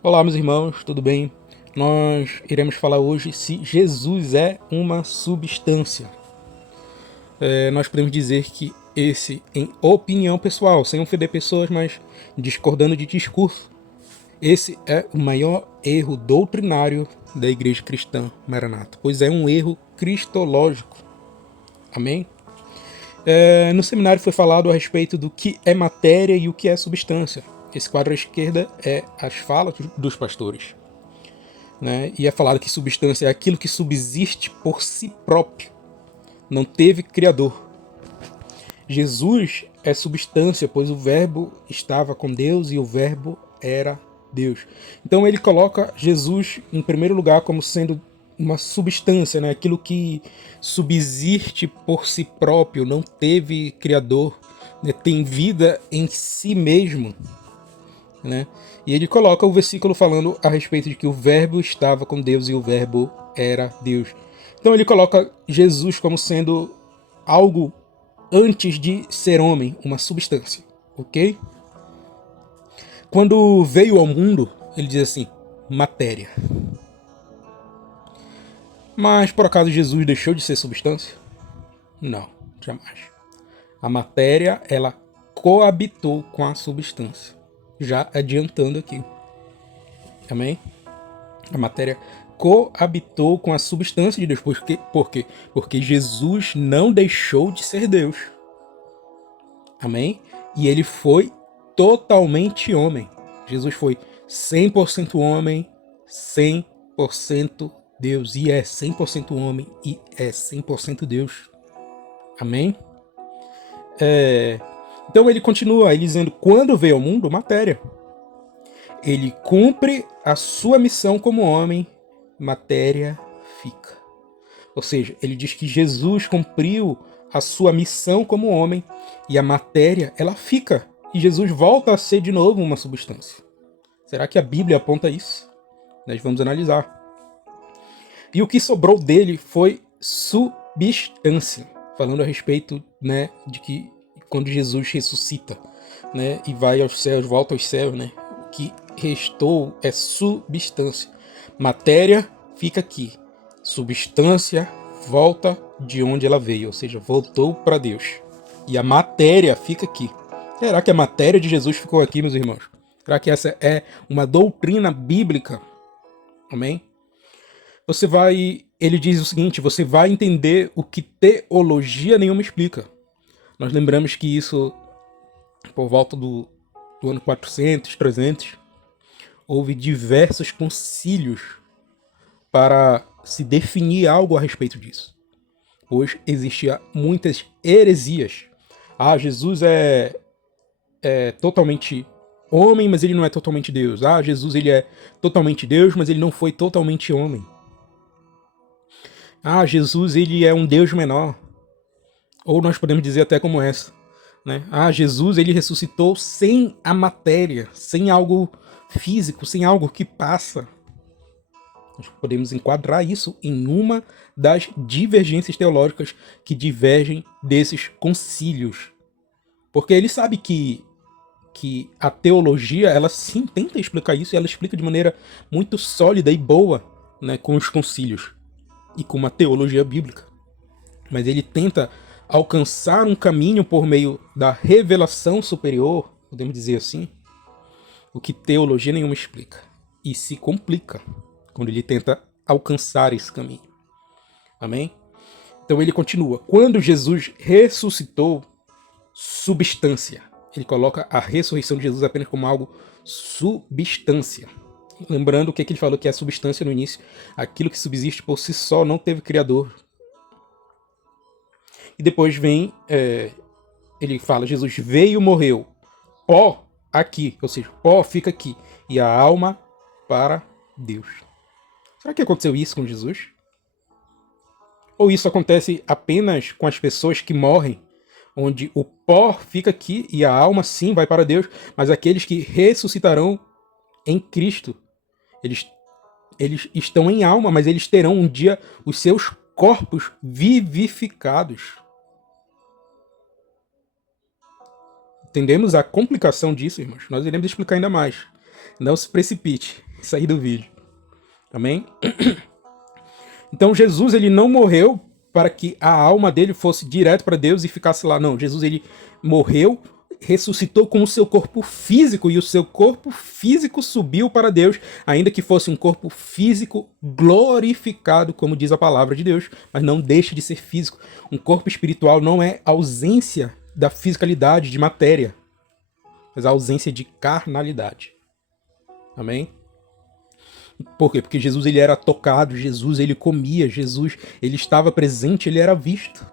Olá, meus irmãos, tudo bem? Nós iremos falar hoje se Jesus é uma substância. Nós podemos dizer que esse, em opinião pessoal, sem ofender pessoas, mas discordando de discurso, esse é o maior erro doutrinário da Igreja Cristã Maranata, pois é um erro cristológico. Amém? No seminário foi falado a respeito do que é matéria e o que é substância. Esse quadro à esquerda é as falas dos pastores. Né? E é falado que substância é aquilo que subsiste por si próprio, não teve criador. Jesus é substância, pois o verbo estava com Deus e o verbo era Deus. Então ele coloca Jesus em primeiro lugar como sendo uma substância, né? Aquilo que subsiste por si próprio, não teve criador, né? Tem vida em si mesmo. Né? E ele coloca o versículo falando a respeito de que o verbo estava com Deus e o verbo era Deus. Então ele coloca Jesus como sendo algo antes de ser homem, uma substância, ok? Quando veio ao mundo, ele diz assim, matéria. Mas por acaso Jesus deixou de ser substância? Não, jamais. A matéria, ela coabitou com a substância. Já adiantando aqui. Amém? A matéria coabitou com a substância de Deus. Por quê? Porque Jesus não deixou de ser Deus. Amém? E ele foi totalmente homem. Jesus foi 100% homem, 100% Deus. E é 100% homem e é 100% Deus. Amém? Então ele continua aí dizendo, quando veio ao mundo, matéria. Ele cumpre a sua missão como homem, matéria fica. Ou seja, ele diz que Jesus cumpriu a sua missão como homem e a matéria, ela fica. E Jesus volta a ser de novo uma substância. Será que a Bíblia aponta isso? Nós vamos analisar. E o que sobrou dele foi substância. Falando a respeito, né, de que quando Jesus ressuscita, né, e vai aos céus, volta aos céus, né, o que restou é substância. Matéria fica aqui. Substância volta de onde ela veio, ou seja, voltou para Deus. E a matéria fica aqui. Será que a matéria de Jesus ficou aqui, meus irmãos? Será que essa é uma doutrina bíblica? Amém? Ele diz o seguinte, você vai entender o que teologia nenhuma explica. Nós lembramos que isso, por volta do ano 400, 300, houve diversos concílios para se definir algo a respeito disso. Pois existia muitas heresias. Jesus é totalmente homem, mas ele não é totalmente Deus. Jesus ele é totalmente Deus, mas ele não foi totalmente homem. Jesus ele é um Deus menor. Ou nós podemos dizer até como essa. Né? Jesus ele ressuscitou sem a matéria, sem algo físico, sem algo que passa. Nós podemos enquadrar isso em uma das divergências teológicas que divergem desses concílios. Porque ele sabe que a teologia, ela sim tenta explicar isso, e ela explica de maneira muito sólida e boa, né, com os concílios e com uma teologia bíblica. Mas ele tenta alcançar um caminho por meio da revelação superior, podemos dizer assim, o que teologia nenhuma explica. E se complica quando ele tenta alcançar esse caminho. Amém? Então ele continua. Quando Jesus ressuscitou, substância. Ele coloca a ressurreição de Jesus apenas como algo substância. Lembrando o que ele falou que é substância no início. Aquilo que subsiste por si só não teve criador. E depois vem, ele fala, Jesus veio, morreu. Pó aqui, ou seja, pó fica aqui. E a alma para Deus. Será que aconteceu isso com Jesus? Ou isso acontece apenas com as pessoas que morrem, onde o pó fica aqui e a alma sim vai para Deus, mas aqueles que ressuscitarão em Cristo, eles estão em alma, mas eles terão um dia os seus corpos vivificados. Entendemos a complicação disso, irmãos? Nós iremos explicar ainda mais. Não se precipite. sair do vídeo. Amém? Então Jesus, ele não morreu para que a alma dele fosse direto para Deus e ficasse lá. Não, Jesus, ele morreu, ressuscitou com o seu corpo físico, e o seu corpo físico subiu para Deus, ainda que fosse um corpo físico glorificado, como diz a palavra de Deus, mas não deixa de ser físico. Um corpo espiritual não é ausência da fisicalidade, de matéria, mas a ausência de carnalidade. Amém? Por quê? Porque Jesus, ele era tocado, Jesus, ele comia, Jesus, ele estava presente, ele era visto.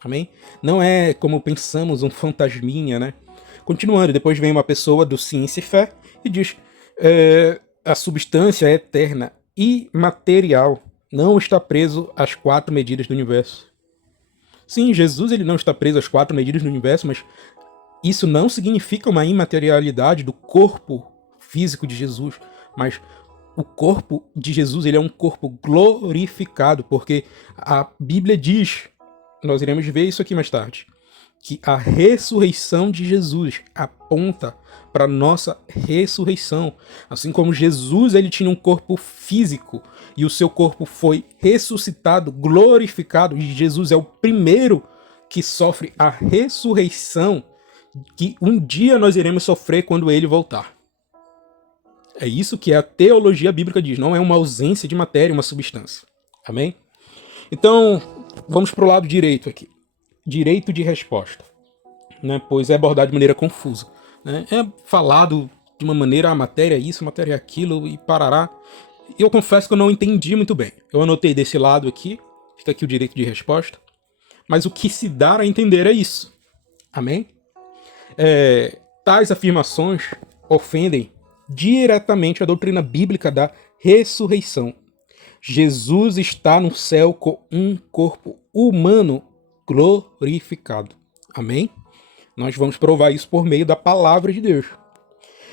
Amém? Não é como pensamos, um fantasminha, né? Continuando, depois vem uma pessoa do Ciência e Fé e diz: a substância é eterna e material, não está preso às 4 medidas do universo. Sim, Jesus, ele não está preso às 4 medidas do universo, mas isso não significa uma imaterialidade do corpo físico de Jesus, mas o corpo de Jesus, ele é um corpo glorificado, porque a Bíblia diz, nós iremos ver isso aqui mais tarde, que a ressurreição de Jesus aponta para a nossa ressurreição. Assim como Jesus, ele tinha um corpo físico e o seu corpo foi ressuscitado, glorificado, e Jesus é o primeiro que sofre a ressurreição que um dia nós iremos sofrer quando ele voltar. É isso que a teologia bíblica diz, não é uma ausência de matéria, uma substância. Amém? Então, vamos para o lado direito aqui. Direito de resposta. Né? Pois é abordado de maneira confusa. Né? É falado de uma maneira, a matéria é isso, a matéria é aquilo, e parará. Eu confesso que eu não entendi muito bem. Eu anotei desse lado aqui, fica aqui o direito de resposta. Mas o que se dá a entender é isso. Amém? Tais afirmações ofendem diretamente a doutrina bíblica da ressurreição. Jesus está no céu com um corpo humano glorificado. Amém? Nós vamos provar isso por meio da palavra de Deus.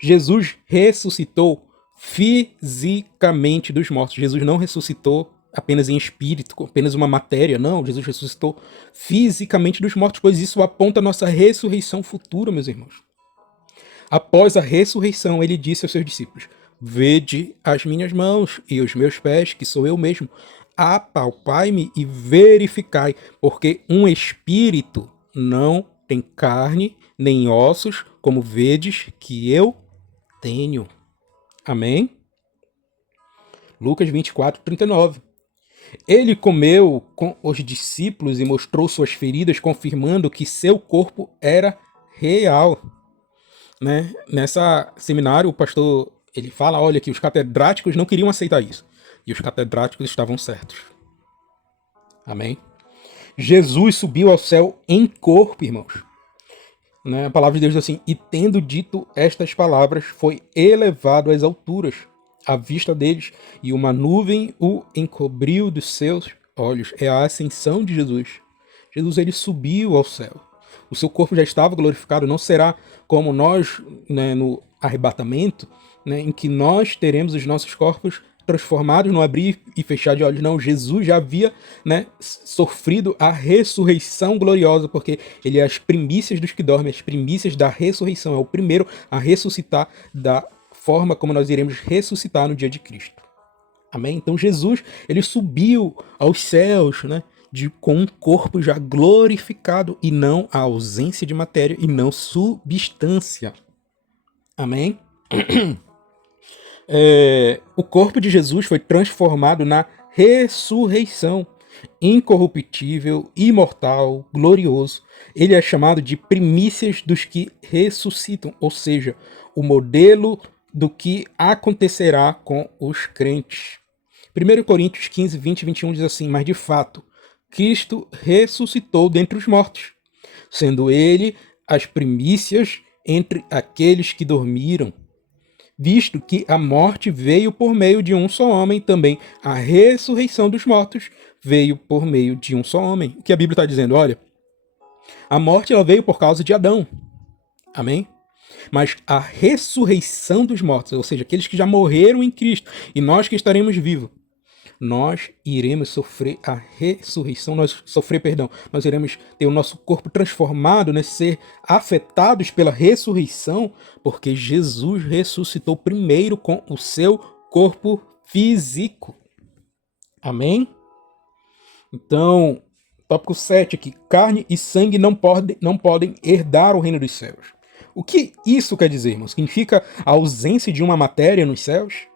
Jesus ressuscitou fisicamente dos mortos. Jesus não ressuscitou apenas em espírito, apenas uma matéria. Não, Jesus ressuscitou fisicamente dos mortos, pois isso aponta a nossa ressurreição futura, meus irmãos. Após a ressurreição, ele disse aos seus discípulos: vede as minhas mãos e os meus pés, que sou eu mesmo. Apalpai-me e verificai, porque um espírito não tem carne nem ossos, como vedes que eu tenho. Amém? Lucas 24:39. Ele comeu com os discípulos e mostrou suas feridas, confirmando que seu corpo era real. Né? Nessa seminário, o pastor ele fala, olha, que os catedráticos não queriam aceitar isso. E os catedráticos estavam certos. Amém? Jesus subiu ao céu em corpo, irmãos. Né? A palavra de Deus diz assim: e tendo dito estas palavras, foi elevado às alturas, à vista deles, e uma nuvem o encobriu dos seus olhos. É a ascensão de Jesus. Jesus, ele subiu ao céu. O seu corpo já estava glorificado, não será como nós, né, no arrebatamento, né, em que nós teremos os nossos corpos transformados no abrir e fechar de olhos. Não, Jesus já havia, né, sofrido a ressurreição gloriosa, porque ele é as primícias dos que dormem, as primícias da ressurreição, é o primeiro a ressuscitar da forma como nós iremos ressuscitar no dia de Cristo. Amém? Então Jesus, ele subiu aos céus, né? Com um corpo já glorificado, e não a ausência de matéria, e não substância. Amém? O corpo de Jesus foi transformado na ressurreição, incorruptível, imortal, glorioso. Ele é chamado de primícias dos que ressuscitam, ou seja, o modelo do que acontecerá com os crentes. 1 Coríntios 15, 20 e 21 diz assim: mas de fato, Cristo ressuscitou dentre os mortos, sendo ele as primícias entre aqueles que dormiram. Visto que a morte veio por meio de um só homem, também a ressurreição dos mortos veio por meio de um só homem. O que a Bíblia está dizendo? Olha, a morte ela veio por causa de Adão. Amém? Mas a ressurreição dos mortos, ou seja, aqueles que já morreram em Cristo, e nós que estaremos vivos, nós iremos sofrer a ressurreição, nós iremos ter o nosso corpo transformado, né, ser afetados pela ressurreição, porque Jesus ressuscitou primeiro com o seu corpo físico. Amém? Então, tópico 7 aqui. Carne e sangue não podem herdar o reino dos céus. O que isso quer dizer, irmão? Significa a ausência de uma matéria nos céus?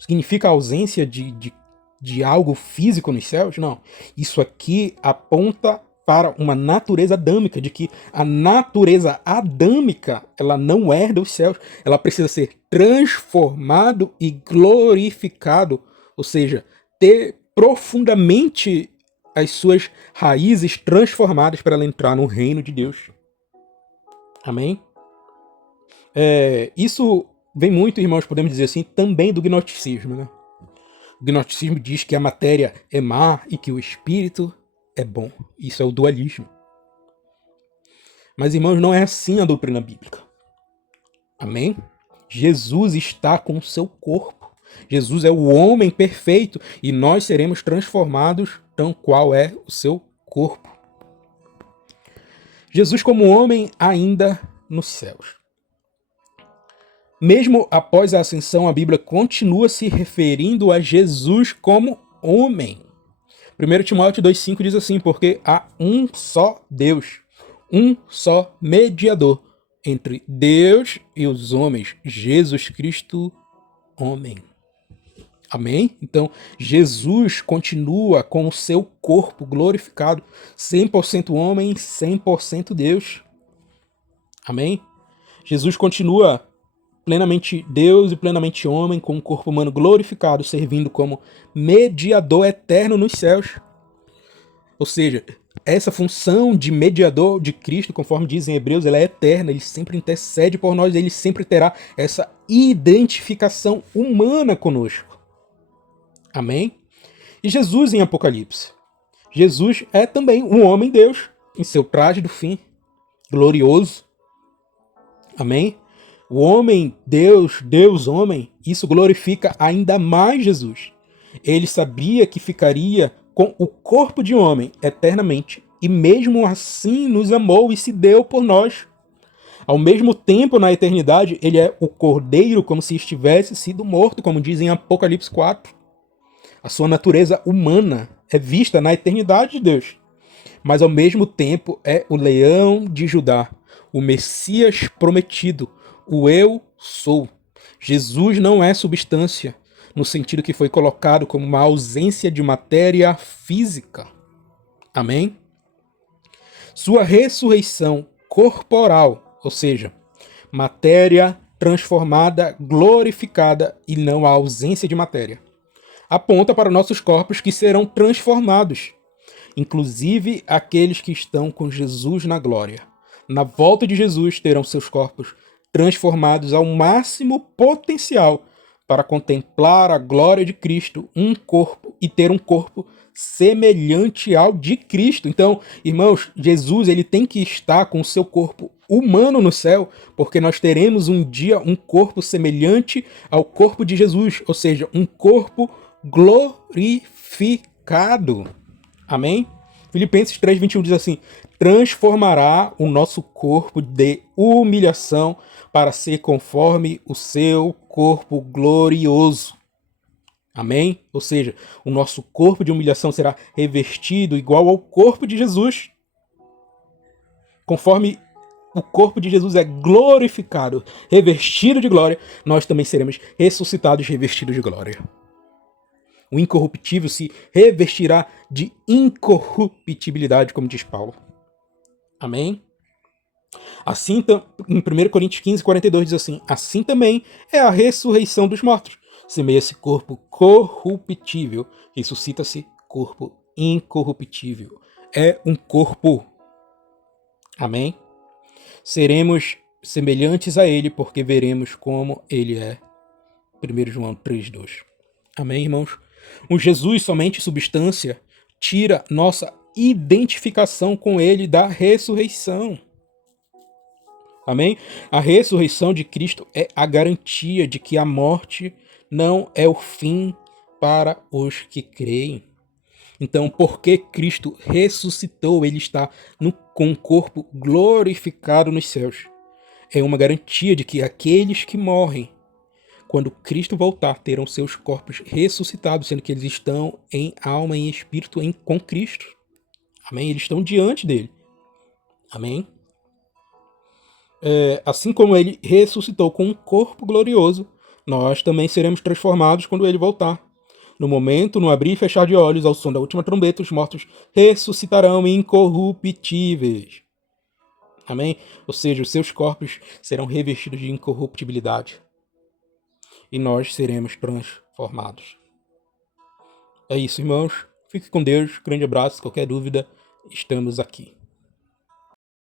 Significa a ausência de algo físico nos céus? Não. Isso aqui aponta para uma natureza adâmica, de que a natureza adâmica, ela não herda os céus, ela precisa ser transformado e glorificado, ou seja, ter profundamente as suas raízes transformadas para ela entrar no reino de Deus. Amém? Isso vem muito, irmãos, podemos dizer assim, também do gnosticismo, né? O gnosticismo diz que a matéria é má e que o espírito é bom. Isso é o dualismo. Mas, irmãos, não é assim a doutrina bíblica. Amém? Jesus está com o seu corpo. Jesus é o homem perfeito e nós seremos transformados tão qual é o seu corpo. Jesus como homem ainda nos céus. Mesmo após a ascensão, a Bíblia continua se referindo a Jesus como homem. 1 Timóteo 2,5 diz assim, porque há um só Deus, um só mediador entre Deus e os homens, Jesus Cristo, homem. Amém? Então, Jesus continua com o seu corpo glorificado, 100% homem, 100% Deus. Amém? Jesus continua plenamente Deus e plenamente homem, com um corpo humano glorificado, servindo como mediador eterno nos céus. Ou seja, essa função de mediador de Cristo, conforme dizem Hebreus, ela é eterna, ele sempre intercede por nós, ele sempre terá essa identificação humana conosco. Amém? E Jesus em Apocalipse. Jesus é também um homem-deus, em seu traje do fim, glorioso. Amém? O homem, Deus, Deus, homem, isso glorifica ainda mais Jesus. Ele sabia que ficaria com o corpo de homem eternamente e mesmo assim nos amou e se deu por nós. Ao mesmo tempo, na eternidade, ele é o cordeiro como se estivesse sido morto, como diz em Apocalipse 4. A sua natureza humana é vista na eternidade de Deus. Mas ao mesmo tempo é o leão de Judá, o Messias prometido, o eu sou. Jesus não é substância, no sentido que foi colocado como uma ausência de matéria física. Amém? Sua ressurreição corporal, ou seja, matéria transformada, glorificada e não a ausência de matéria, aponta para nossos corpos que serão transformados, inclusive aqueles que estão com Jesus na glória. Na volta de Jesus terão seus corpos transformados ao máximo potencial para contemplar a glória de Cristo, um corpo, e ter um corpo semelhante ao de Cristo. Então, irmãos, Jesus ele tem que estar com o seu corpo humano no céu, porque nós teremos um dia um corpo semelhante ao corpo de Jesus, ou seja, um corpo glorificado. Amém? Filipenses 3:21 diz assim: transformará o nosso corpo de humilhação para ser conforme o seu corpo glorioso. Amém? Ou seja, o nosso corpo de humilhação será revestido igual ao corpo de Jesus. Conforme o corpo de Jesus é glorificado, revestido de glória, nós também seremos ressuscitados, revestidos de glória. O incorruptível se revestirá de incorruptibilidade, como diz Paulo. Amém? Assim, em 1 Coríntios 15:42 diz assim: assim também é a ressurreição dos mortos. Semeia-se corpo corruptível, ressuscita-se corpo incorruptível. É um corpo. Amém? Seremos semelhantes a ele, porque veremos como ele é. 1 João 3:2. Amém, irmãos? Um Jesus somente substância tira nossa identificação com ele da ressurreição. Amém? A ressurreição de Cristo é a garantia de que a morte não é o fim para os que creem. Então, porque Cristo ressuscitou, ele está com um corpo glorificado nos céus. É uma garantia de que aqueles que morrem, quando Cristo voltar, terão seus corpos ressuscitados, sendo que eles estão em alma e espírito com Cristo. Amém? Eles estão diante dele. Amém? Assim como ele ressuscitou com um corpo glorioso, nós também seremos transformados quando ele voltar. No momento, no abrir e fechar de olhos, ao som da última trombeta, os mortos ressuscitarão incorruptíveis. Amém? Ou seja, os seus corpos serão revestidos de incorruptibilidade. E nós seremos transformados. É isso, irmãos. Fique com Deus. Grande abraço. Qualquer dúvida, estamos aqui.